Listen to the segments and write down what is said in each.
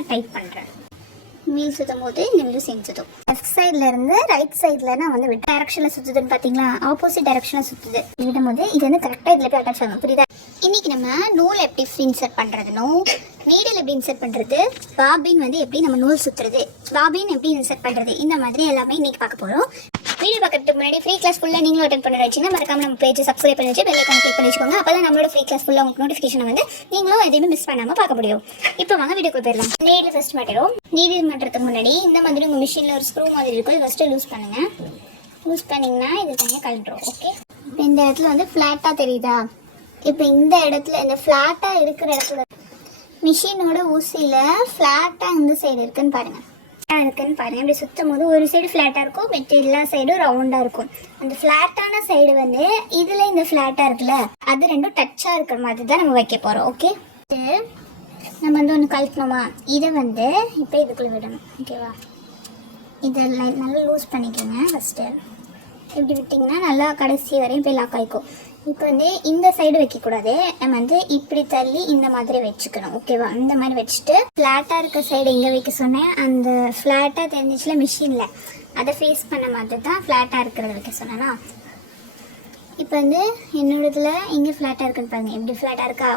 நான் டைட் பண்ணுறேன். வீல் சுற்றும் போது இந்த வீல் சேர்ந்து சுற்றும். லெஃப்ட் சைடில் இருந்து ரைட் சைடில் நான் வந்து டைரக்ஷனில் சுற்றுதுன்னு பார்த்தீங்களா, ஆப்போசிட் டைரக்ஷனில் சுற்றுது. விடும் போது இது வந்து கரெக்டாக இதில் போய் அட்டாச் ஆகும். புரியுதா? இன்றைக்கி நம்ம நூல் எப்படி இன்சர்ட் பண்ணுறதுனும், நீடில் எப்படி இன்சர்ட் பண்ணுறது, பாபின் வந்து எப்படி நம்ம நூல் சுற்றுறது, பாபின் எப்படி இன்சர்ட் பண்ணுறது, இந்த மாதிரி எல்லாமே இன்றைக்கி பார்க்க போகிறோம். வீடியோ பார்க்கறதுக்கு முன்னாடி ஃப்ரீ கிளாஸ் ஃபுல்லாக நீங்களும் அட்டென்ட் பண்ண வச்சுன்னா மறக்காம நம்ம பேஜ் சப்ஸ்கிரைப் பண்ணி வச்சு பெல் ஐகான் கிளிக் பண்ணி வச்சுக்கோங்க. அப்போ தான் நம்மளோட ஃப்ரீ கிளாஸ் ஃபுல்லாக உங்களுக்கு நோட்டிஃபிகேஷன் வந்து நீங்களும் எதையுமே மிஸ் பண்ணாமல் பார்க்க முடியும். இப்போ வாங்க வீடியோக்குள்ள போயிடலாம். நீடில் ஃபர்ஸ்ட் மாட்டிடும். நீடில் மாட்டுறதுக்கு முன்னாடி இந்த மாதிரி உங்கள் மிஷினில் ஒரு ஸ்க்ரூ மாதிரி இருக்கும், இது ஃபஸ்ட்டு லூஸ் பண்ணுங்கள். லூஸ் பண்ணிங்கன்னா இது தனியாக கழட்டுரும். ஓகே, இப்போ இந்த இடத்துல வந்து ஃப்ளாட்டாக தெரியுதா? இப்போ இந்த இடத்துல இந்த ஃப்ளாட்டாக இருக்கிற இடத்துல மிஷினோட ஊசியில் ஃப்ளாட்டாக இந்த சைடு இருக்குன்னு பாருங்கள். இருக்குன்னு பாருங்கள். இப்படி சுற்றும் போது ஒரு சைடு ஃப்ளாட்டாக இருக்கும், மற்ற எல்லா சைடும் ரவுண்டாக இருக்கும். அந்த ஃப்ளாட்டான சைடு வந்து இதில் இந்த ஃப்ளாட்டாக இருக்குல்ல, அது ரெண்டும் டச்சாக இருக்கிற மாதிரி தான் நம்ம வைக்க போகிறோம். ஓகே, நம்ம வந்து ஒன்று கழட்டணுமா, இதை வந்து இப்போ இதுக்குள்ளே விடணும். ஓகேவா? இதை நல்லா லூஸ் பண்ணிக்கோங்க. ஃபஸ்ட்டு இப்படி விட்டிங்கன்னா நல்லா கடைசி வரையும் போய் லாக் ஆகிக்கும். இப்போ வந்து இந்த சைடு வைக்கக்கூடாது, நம்ம வந்து இப்படி தள்ளி இந்த மாதிரி வச்சுக்கணும். ஓகேவா? இந்த மாதிரி வச்சுட்டு ஃப்ளாட்டாக இருக்க சைடு எங்கே வைக்க சொன்னேன், அந்த ஃப்ளாட்டாக தெரிஞ்சிச்சுல மிஷினில், அதை ஃபேஸ் பண்ண மாதிரி தான் ஃப்ளாட்டாக இருக்கிறத வைக்க சொன்னேன்னா. இப்போ வந்து என்னோடதுல எங்கே ஃப்ளாட்டாக இருக்குன்னு பாருங்கள். எப்படி ஃப்ளாட்டாக இருக்கா,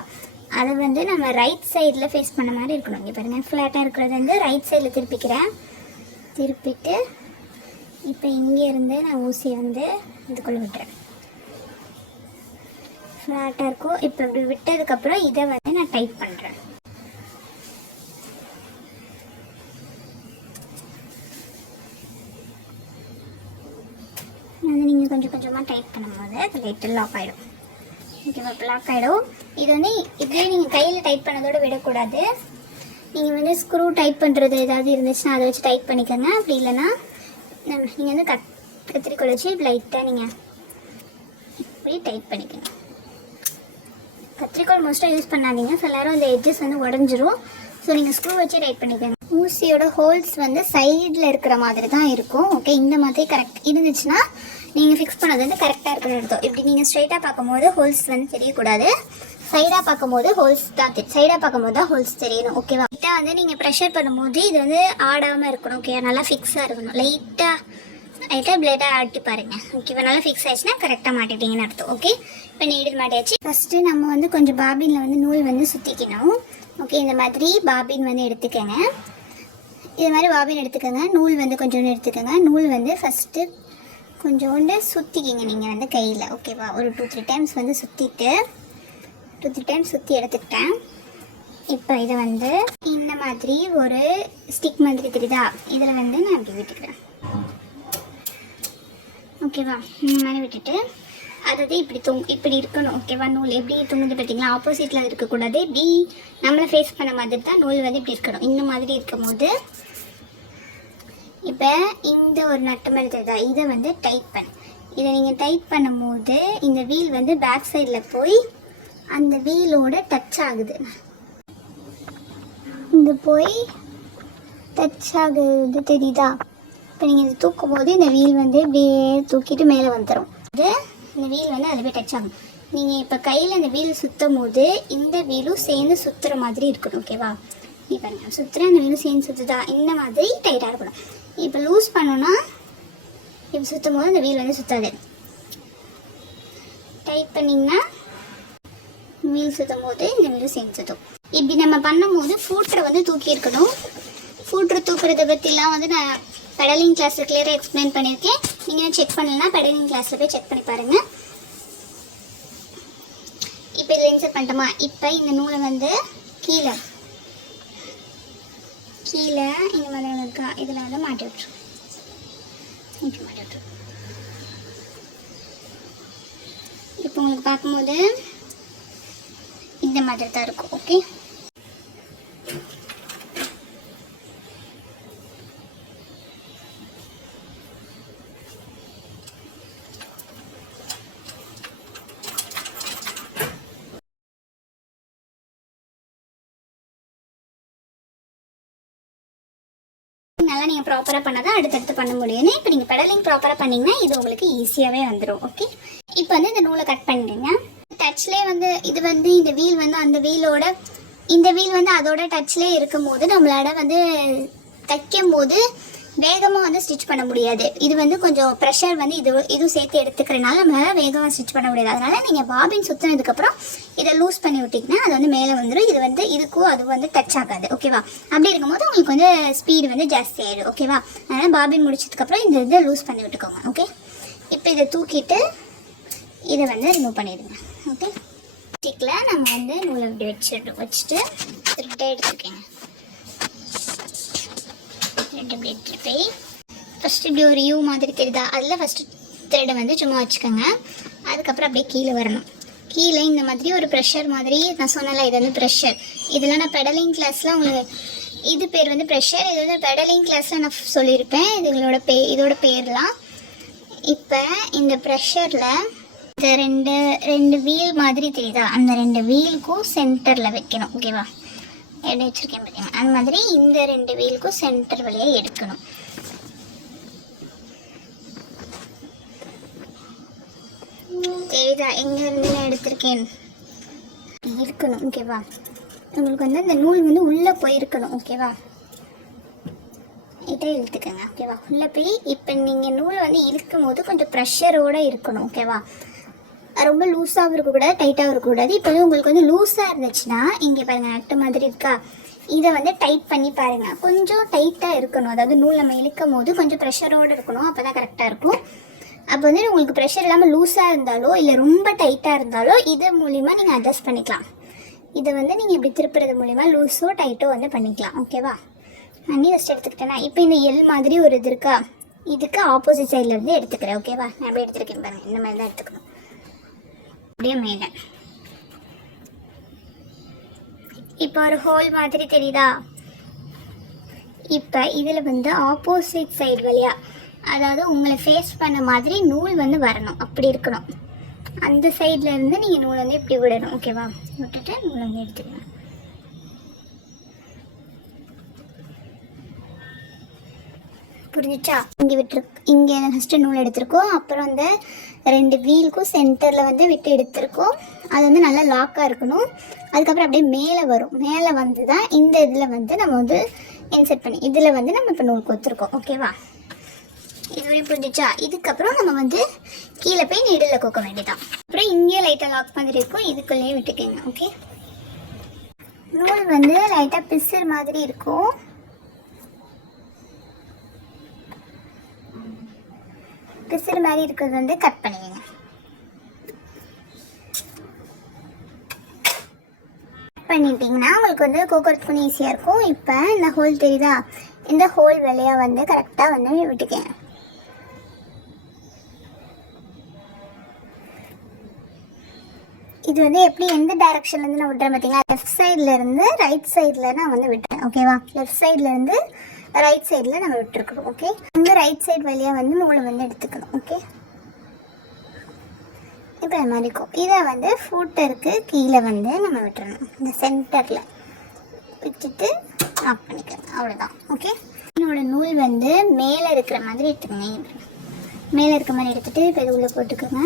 அதை வந்து நம்ம ரைட் சைடில் ஃபேஸ் பண்ண மாதிரி இருக்கணும். இங்கே பாருங்கள், ஃப்ளாட்டாக இருக்கிறது வந்து ரைட் சைடில் திருப்பிக்கிறேன். திருப்பிட்டு இப்போ இங்கேருந்து நான் ஊசியை வந்து இதுக்குள்ளே விட்டுறேன். ஃப்ளாட்டாக இருக்கும். இப்போ இப்படி விட்டதுக்கப்புறம் இதை வந்து நான் டைட் பண்ணுறேன். வந்து நீங்கள் கொஞ்சம் கொஞ்சமாக டைட் பண்ணும்போது அது லைட்டாக லாக் ஆகிடும். ஓகேவா? இப்போ லாக் ஆகிடும். இது வந்து இப்படியே நீங்கள் கையில் டைட் பண்ணதோடு விடக்கூடாது. நீங்கள் வந்து ஸ்க்ரூ டைட் பண்ணுறது ஏதாவது இருந்துச்சுன்னா அதை வச்சு டைட் பண்ணிக்கோங்க. அப்படி இல்லைன்னா நீங்கள் வந்து கத்திரிக்கோல் வச்சு லைட்டாக நீங்கள் இப்படி டைட் பண்ணிக்கோங்க. கத்திரிக்கோல் மோஸ்ட்டாக யூஸ் பண்ணாதீங்க, சில நேரம் அந்த எட்ஜஸ் வந்து உடஞ்சிரும். ஸோ நீங்கள் ஸ்க்ரூ வச்சு டைட் பண்ணிக்கோங்க. ஊசியோட ஹோல்ஸ் வந்து சைடில் இருக்கிற மாதிரி தான் இருக்கும். ஓகே, இந்த மாதிரி கரெக்ட் இருந்துச்சுன்னா நீங்கள் ஃபிக்ஸ் பண்ணது வந்து கரெக்டாக இருக்கிற அர்த்தம். இப்படி நீங்கள் ஸ்ட்ரைட்டாக பார்க்கும்போது ஹோல்ஸ் வந்து தெரியக்கூடாது, சைடாக பார்க்கும்போது ஹோல்ஸ் தான் சைடாக பார்க்கும்போது தான் ஹோல்ஸ் தெரியணும். ஓகேவா? லைட்டாக வந்து நீங்கள் ப்ரெஷர் பண்ணும்போது இது வந்து ஆடாமல் இருக்கணும். ஓகே, நல்லா ஃபிக்ஸாக இருக்கணும். லைட்டாக பிளேடாக ஆட்டி பாருங்கள். ஓகேவா? நல்லா ஃபிக்ஸ் ஆகிடுச்சுன்னா கரெக்டாக மாட்டிட்டீங்கன்னு அர்த்தம். ஓகே, இப்போ நீடில் மாட்டியாச்சு. ஃபஸ்ட்டு நம்ம வந்து கொஞ்சம் பாபினில் வந்து நூல் வந்து சுற்றிக்கணும். ஓகே, இந்த மாதிரி பாபின் வந்து எடுத்துக்கோங்க. இது மாதிரி பாபின் எடுத்துக்கோங்க. நூல் வந்து கொஞ்சோண்டு எடுத்துக்கோங்க. நூல் வந்து ஃபஸ்ட்டு கொஞ்சோண்டு சுற்றிக்கிங்க நீங்கள் வந்து கையில். ஓகேவா? ஒரு 2-3 டைம்ஸ் வந்து சுற்றிட்டு 2-3 டைம்ஸ் சுற்றி எடுத்துக்கிட்டேன். இப்போ இதை வந்து இந்த மாதிரி ஒரு ஸ்டிக் மாதிரி தெரியுதா, இதில் வந்து நான் இப்படி விட்டுக்கிறேன். ஓகேவா? இந்த மாதிரி விட்டுட்டு அதாவது இப்படி இருக்கணும். ஓகேவா? நூல் எப்படி தொங்குது பார்த்தீங்களா, ஆப்போசிட்டில் இருக்கக்கூடாது, இப்படி நம்மளை ஃபேஸ் பண்ண மாதிரி தான் நூல் வந்து இப்படி இருக்கணும். இந்த மாதிரி இருக்கும் போது இப்போ இந்த ஒரு நட்டு மாதிரி தெரியுதா, இதை வந்து டைட் பண்ணு. இதை நீங்கள் டைட் பண்ணும்போது இந்த வீல் வந்து பேக் சைடில் போய் அந்த வீலோட டச் ஆகுது. இது போய் டச் ஆகுது தெரியுதா? இப்போ நீங்கள் இது தூக்கும் போது இந்த வீல் வந்து இப்படியே தூக்கிட்டு மேலே வந்துடும். அது இந்த வீல் வந்து அதில் போய் டச் ஆகும். நீங்கள் இப்போ கையில் இந்த வீல் சுற்றும் போது இந்த வீலும் சேர்ந்து சுற்றுற மாதிரி இருக்கணும். ஓகேவா? இப்போ நான் சுற்றுறேன், அந்த வீலும் சேர்ந்து சுற்றுதா, இந்த மாதிரி டைட்டாக இருக்கணும். இப்போ லூஸ் பண்ணோன்னா இப்போ சுற்றும் போது இந்த வீல் வந்து சுற்றாது. டைட் பண்ணிங்கன்னா வீல் சுற்றும் போது இந்த வீலும் சேர்ந்து சுற்றும். இப்படி நம்ம பண்ணும்போது ஃபூட்டரை வந்து தூக்கி இருக்கணும். ஃபூட்டர் தூக்குறதை பற்றிலாம் வந்து நான் பெடலிங் கிளாஸில் கிளியராக எக்ஸ்பிளைன் பண்ணியிருக்கேன். நீங்கள் செக் பண்ணலன்னா பெடலிங் கிளாஸில் போய் செக் பண்ணி பாருங்கள். இப்போ இதில் இன்சர்ட் பண்ணிட்டோமா, இப்போ இந்த நூலை வந்து கீழே இந்த மாதிரி இருக்கா, இதில் வந்து மாட்டி விட்டுரும். இப்படி மாட்டி விட்டுரும். இப்போ உங்களுக்கு பார்க்கும்போது இந்த மாதிரி தான் இருக்கும். ஓகே, நல்லா நீங்கள் ப்ராப்பராக பண்ணால் தான் அடுத்தடுத்து பண்ண முடியும். இப்போ நீங்கள் பெடலிங் ப்ராப்பராக பண்ணிங்கன்னா இது உங்களுக்கு ஈஸியாகவே வந்துடும். ஓகே, இப்போ வந்து இந்த நூலை கட் பண்ணிடுங்க. டச்லேயே வந்து இது வந்து இந்த வீல் வந்து அந்த வீலோட இந்த வீல் வந்து அதோட டச்லேயே இருக்கும் போது நம்மளால வந்து தைக்கும் போது வேகமாக வந்து ஸ்டிச் பண்ண முடியாது. இது வந்து கொஞ்சம் ப்ரெஷர் வந்து இதுவும் சேர்த்து எடுத்துக்கிறனால நம்மளால் வேகமாக ஸ்டிச் பண்ண முடியாது. அதனால் நீங்கள் பாபின் சுற்றினதுக்கப்புறம் இதை லூஸ் பண்ணி விட்டிங்கன்னா அது வந்து மேலே வந்துடும். இது வந்து இதுக்கும் அது வந்து டச் ஆகாது. ஓகேவா? அப்படி இருக்கும்போது உங்களுக்கு வந்து ஸ்பீடு வந்து ஜாஸ்தி ஆகிடும். ஓகேவா? அதனால் பாபின் முடிச்சதுக்கப்புறம் இந்த இதை லூஸ் பண்ணி விட்டுக்கோங்க. ஓகே, இப்போ இதை தூக்கிட்டு இதை வந்து ரிமூவ் பண்ணிடுங்க. ஓகே, ஸ்டிக்கில் நம்ம வந்து நூலை இப்படி வச்சுட்டு த்ரெட்டை எடுத்துக்கோங்க. இப்படி எடுத்துகிட்டு ஃபஸ்ட்டு இப்படி ஒரு யூ மாதிரி தெரியுதா, அதில் ஃபஸ்ட்டு த்ரெட்டை வந்து சும்மா வச்சுக்கோங்க. அதுக்கப்புறம் அப்படியே கீழே வரணும். கீழே இந்த மாதிரி ஒரு ப்ரெஷர் மாதிரி நான் சொன்னல, இது வந்து ப்ரெஷர். இதில் நான் பெடலிங் கிளாஸில் உங்களுக்கு இது பேர் வந்து ப்ரெஷர். இது வந்து பெடலிங் கிளாஸில் நான் சொல்லியிருப்பேன் இதோட பேர்லாம். இப்போ இந்த ப்ரெஷரில் இந்த ரெண்டு வீல் மாதிரி தெரியுதா, அந்த 2 வீலுக்கும் சென்டரில் வைக்கணும். ஓகேவா? எப்படி வச்சுருக்கேன் பார்த்தீங்க, அந்த மாதிரி இந்த 2 வீலுக்கும் சென்டர் வழியாக எடுக்கணும். தெரியுதா எங்கேருந்து நான் எடுத்திருக்கேன் இருக்கணும். ஓகேவா? உங்களுக்கு வந்து அந்த நூல் வந்து உள்ளே போயிருக்கணும். ஓகேவா? இதை இழுத்துக்கங்க. ஓகேவா? உள்ளே போய் இப்போ நீங்கள் நூலை வந்து இழுக்கும் போது கொஞ்சம் ப்ரெஷரோடு இருக்கணும். ஓகேவா? ரொம்ப லூஸாகவும் இருக்கக்கூடாது, டைட்டாகவும் இருக்கக்கூடாது. இப்போ வந்து உங்களுக்கு வந்து லூஸாக இருந்துச்சுன்னா இங்கே பாருங்கள் நட்டு மாதிரி இருக்கா, இதை வந்து டைட் பண்ணி பாருங்கள். கொஞ்சம் டைட்டாக இருக்கணும். அதாவது நூல் நம்ம இழுக்கும் போது கொஞ்சம் ப்ரெஷரோடு இருக்கணும். அப்போ தான் கரெக்டாக இருக்கும். அப்போ வந்து உங்களுக்கு ப்ரெஷர் இல்லாமல் லூஸாக இருந்தாலோ இல்லை ரொம்ப டைட்டாக இருந்தாலோ இது மூலிமா நீங்கள் அட்ஜஸ்ட் பண்ணிக்கலாம். இதை வந்து நீங்கள் இப்படி திருப்புறது மூலிமா லூஸோ டைட்டோ வந்து பண்ணிக்கலாம். ஓகேவா? நான் ஃபஸ்ட் எடுத்துக்கிட்டேன்னா இப்போ இந்த எல் மாதிரி ஒரு இது இருக்கா, இதுக்கு ஆப்போசிட் சைடில் இருந்து எடுத்துக்கிறேன். ஓகேவா? நான் அப்படியே எடுத்துருக்கேன் பாருங்கள், இந்த மாதிரி தான் எடுத்துக்கணும். அப்படியே மேலே இப்போ ஒரு ஹோல் மாதிரி தெரியுதா. இப்போ இதில் வந்து ஆப்போசிட் சைடு வழியாக, அதாவது உங்களை ஃபேஸ் பண்ண மாதிரி நூல் வந்து வரணும். அப்படி இருக்கணும். அந்த சைடில் இருந்து நீங்கள் நூல் வந்து இப்படி விடணும். ஓகேவா? விட்டுட்டு நூல் வந்து எடுத்துக்கணும். புரிஞ்சிச்சா? இங்கே ஃபஸ்ட்டு நூல் எடுத்திருக்கோம். அப்புறம் அந்த 2 வீலுக்கும் சென்டரில் வந்து விட்டு எடுத்திருக்கோம். அது வந்து நல்லா லாக்காக இருக்கணும். அதுக்கப்புறம் அப்படியே மேலே வரும். மேலே வந்து தான் இந்த இதில் வந்து நம்ம வந்து இன்செர்ட் பண்ணி இதில் வந்து நம்ம இப்போ நூல் கொடுத்துருக்கோம். ஓகேவா? இதுவரையும் புரிஞ்சிச்சா? இதுக்கப்புறம் நம்ம வந்து கீழே போய் நீடில் கோக்க வேண்டியதான். அப்புறம் இங்கே லைட்டாக லாக் மாதிரி இருக்கும், இதுக்குள்ளேயே விட்டுக்கோங்க. ஓகே, நூல் வந்து லைட்டாக பிசுறு மாதிரி இருக்கும். பிசுறு மாதிரி இருக்கிறது வந்து கட் பண்ணிடுங்க. கட் பண்ணிட்டீங்கன்னா உங்களுக்கு வந்து கோக்கறதுக்கு கொஞ்சம் ஈஸியாக இருக்கும். இப்போ இந்த ஹோல் தெரியுதா, இந்த ஹோல் வழியாக வந்து கரெக்டாக வந்து விட்டுக்கேன். இது வந்து எப்படி எந்த டைரக்ஷன்லேருந்து நான் விட்டுறேன் பார்த்தீங்களா, லெஃப்ட் சைட்லேருந்து ரைட் சைடில் நான் வந்து விட்டேன். ஓகேவா? லெஃப்ட் சைட்லேருந்து ரைட் சைடில் நம்ம விட்டுருக்கணும். ஓகே, இந்த ரைட் சைடு வழியாக வந்து நூலை வந்து எடுத்துக்கணும். ஓகே, இப்போ அது மாதிரி இருக்கும். இதை வந்து ஃபூட்டருக்கு கீழே வந்து நம்ம விட்டுறணும். இந்த சென்டரில் விட்டுட்டு ஆஃப் பண்ணிக்கணும். அவ்வளோதான். ஓகே, என்னோட நூல் வந்து மேலே இருக்கிற மாதிரி எடுத்துக்கோங்க. மேலே இருக்கிற மாதிரி எடுத்துகிட்டு இப்போ இது உள்ளே போட்டுக்கோங்க.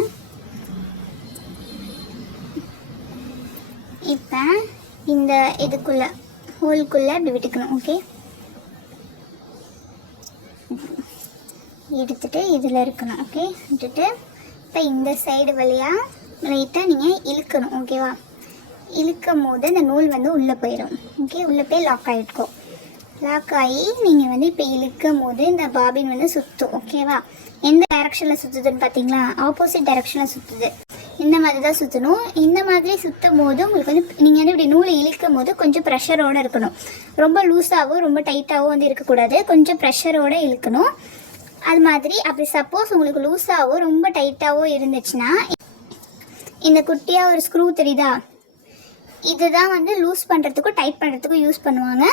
இப்போ இந்த இதுக்குள்ளே ஹோல்குள்ளே இப்படி விட்டுக்கணும். ஓகே, எடுத்துகிட்டு இதில் இருக்கணும். ஓகே, விட்டுட்டு இப்போ இந்த சைடு வழியாக லைட்டாக நீங்கள் இழுக்கணும். ஓகேவா? இழுக்கும் போது இந்த நூல் வந்து உள்ளே போயிடும். ஓகே, உள்ளே போய் லாக் ஆகிருக்கும். லாக் ஆகி நீங்கள் வந்து இப்போ இழுக்கும் போது இந்த பாபின் வந்து சுற்றும். ஓகேவா? எந்த டைரக்ஷனில் சுற்றுதுன்னு பார்த்தீங்களா, ஆப்போசிட் டைரக்ஷனில் சுற்றுது. இந்த மாதிரி தான் சுற்றணும். இந்த மாதிரி சுற்றும் போது உங்களுக்கு வந்து நீங்கள் வந்து இப்படி நூலை இழுக்கும் போது கொஞ்சம் ப்ரெஷரோடு இருக்கணும். ரொம்ப லூஸாகவும் ரொம்ப டைட்டாகவும் வந்து இருக்கக்கூடாது. கொஞ்சம் ப்ரெஷரோடு இழுக்கணும். அது மாதிரி அப்படி சப்போஸ் உங்களுக்கு லூஸாகவோ ரொம்ப டைட்டாகவோ இருந்துச்சுன்னா இந்த குட்டியாக ஒரு ஸ்க்ரூ தெரியுதா, இதுதான் வந்து லூஸ் பண்ணுறதுக்கும் டைட் பண்ணுறதுக்கும் யூஸ் பண்ணுவாங்க.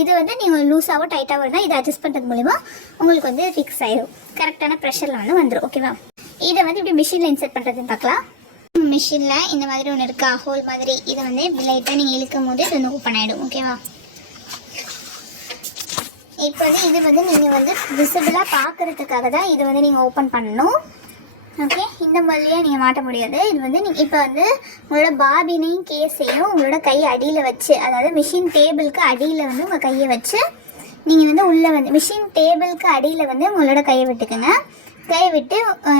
இது வந்து நீங்கள் லூஸாகவோ டைட்டாகவோ இருந்தால் இதை அட்ஜஸ்ட் பண்ணுறது மூலிமா உங்களுக்கு வந்து ஃபிக்ஸ் ஆயிடும். கரெக்டான ப்ரெஷரில் வந்து வந்துடும். ஓகேவா? இதை வந்து இப்படி மிஷினில் இன்சர்ட் பண்ணுறதுன்னு பார்க்கலாம். மிஷினில் இந்த மாதிரி ஒன்று இருக்கா, ஹோல் மாதிரி. இதை வந்து இப்படி லைட்டாக நீங்கள் இழுக்கும் போது இது வந்து ஓப்பன் ஆகிடும். ஓகேவா? இப்போ வந்து இது வந்து நீங்கள் வந்து விசிபிளாக பார்க்குறதுக்காக தான் இது வந்து நீங்கள் ஓப்பன் பண்ணணும். ஓகே, இந்த மாதிரியே நீங்கள் மாட்ட முடியாது. இது வந்து நீங்கள் இப்போ வந்து உங்களோட பாபினையும் கேஸையும் உங்களோட கை அடியில் வச்சு, அதாவது மிஷின் டேபிளுக்கு அடியில் வந்து உங்கள் கையை வச்சு நீங்கள் வந்து உள்ளே வந்து மிஷின் டேபிளுக்கு அடியில் வந்து உங்களோட கையை விட்டுக்குங்க. கையை விட்டு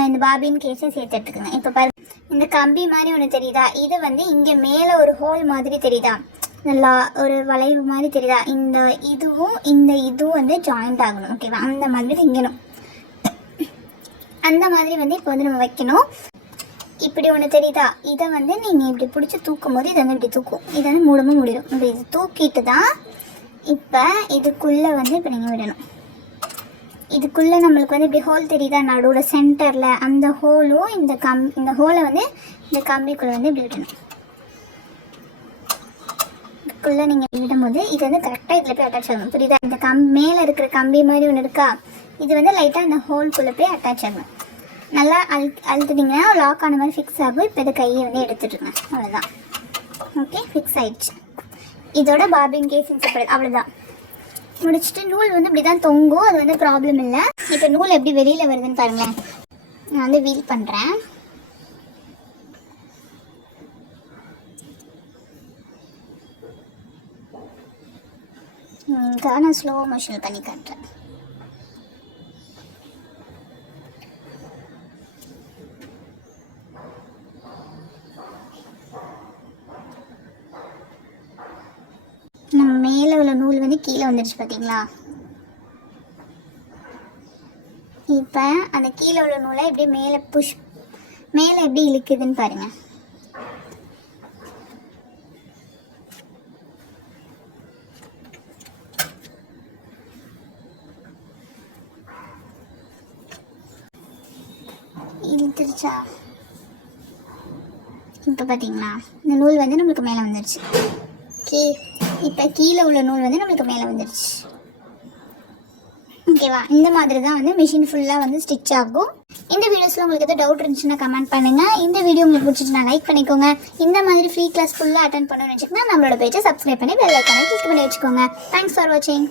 இந்த பாபின் கேஸை சேர்த்து எடுத்துக்குங்க. இப்போ பாரு, இந்த கம்பி மாதிரி ஒன்று தெரியுதா? இது வந்து இங்கே மேலே ஒரு ஹோல் மாதிரி தெரியுதா? நல்லா ஒரு வளைவு மாதிரி தெரியுதா? இந்த இதுவும் வந்து ஜாயிண்ட் ஆகணும். ஓகேவா? அந்த மாதிரி வைக்கணும். அந்த மாதிரி வந்து இப்போ வந்து நம்ம வைக்கணும். இப்படி ஒன்று தெரியுதா? இதை வந்து நீங்கள் இப்படி பிடிச்சி தூக்கும் போது இதை வந்து இப்படி தூக்கும். இதை வந்து மூடமும் முடியும். இப்படி இது தூக்கிட்டு தான் இப்போ இதுக்குள்ளே வந்து இப்போ நீங்கள் விடணும். இதுக்குள்ளே நம்மளுக்கு வந்து இப்படி ஹோல் தெரியுதா? நடுவில் சென்டரில் அந்த ஹோலும் இந்த ஹோலை வந்து இந்த கம்பிக்குள்ளே வந்து இப்படி விடணும். இதுக்குள்ளே நீங்கள் விடும்போது இது வந்து கரெக்டாக இதில் போய் அட்டாச் ஆகணும். புரியுதா? இந்த மேலே இருக்கிற கம்பி மாதிரி ஒன்று இருக்கா? இது வந்து லைட்டாக அந்த ஹோல்குள்ளே போய் அட்டாச் ஆகணும். நல்லா அழுத்துட்டிங்கன்னா லாக் ஆன மாதிரி ஃபிக்ஸ் ஆகும். இப்போ இதை கையை வந்து எடுத்துட்டுருங்க. அவ்வளோதான். ஓகே, ஃபிக்ஸ் ஆயிடுச்சு. இதோட பாபின் கேஸ் இன்செப்பரேட். அவ்வளோதான். முடிச்சுட்டு நூல் வந்து இப்படி தான் தொங்கும். அது வந்து ப்ராப்ளம் இல்லை. இப்போ நூல் எப்படி வெளியில் வருதுன்னு பாருங்களேன். நான் வந்து வீல் பண்ணுறேன். நான் ஸ்லோ மோஷன் பண்ணி காட்டுறேன். நம்ம மேலே உள்ள நூல் வந்து கீழே வந்துடுச்சு பார்த்தீங்களா? இப்போ அந்த கீழே உள்ள நூலை எப்படி மேலே எப்படி இழுக்குதுன்னு பாருங்கள். இழுத்துருச்சா? இப்போ பார்த்தீங்களா? இந்த நூல் வந்து நம்மளுக்கு மேலே வந்துடுச்சு. இப்போ கீழே உள்ள நூல் வந்து நம்மளுக்கு மேலே வந்துடுச்சு. ஓகேவா? இந்த மாதிரி தான் வந்து மிஷின் ஃபுல்லாக வந்து ஸ்டிச் ஆகும். இந்த வீடியோஸில் உங்களுக்கு எதாவது டவுட் இருந்துச்சுன்னா கமெண்ட் பண்ணுங்கள். இந்த வீடியோ உங்களுக்கு பிடிச்சிச்சுன்னா லைக் பண்ணிக்கோங்க. இந்த மாதிரி ஃப்ரீ கிளாஸ் ஃபுல்லாக அட்டென்ட் பண்ணணும்னு வச்சுக்கோங்க. நம்மளோட பேஜை சப்ஸ்கிரைப் பண்ணி பெல் ஐக்கானை கிளிக் பண்ணி வச்சுக்கோங்க. தேங்க்ஸ் ஃபார் வாட்சிங்.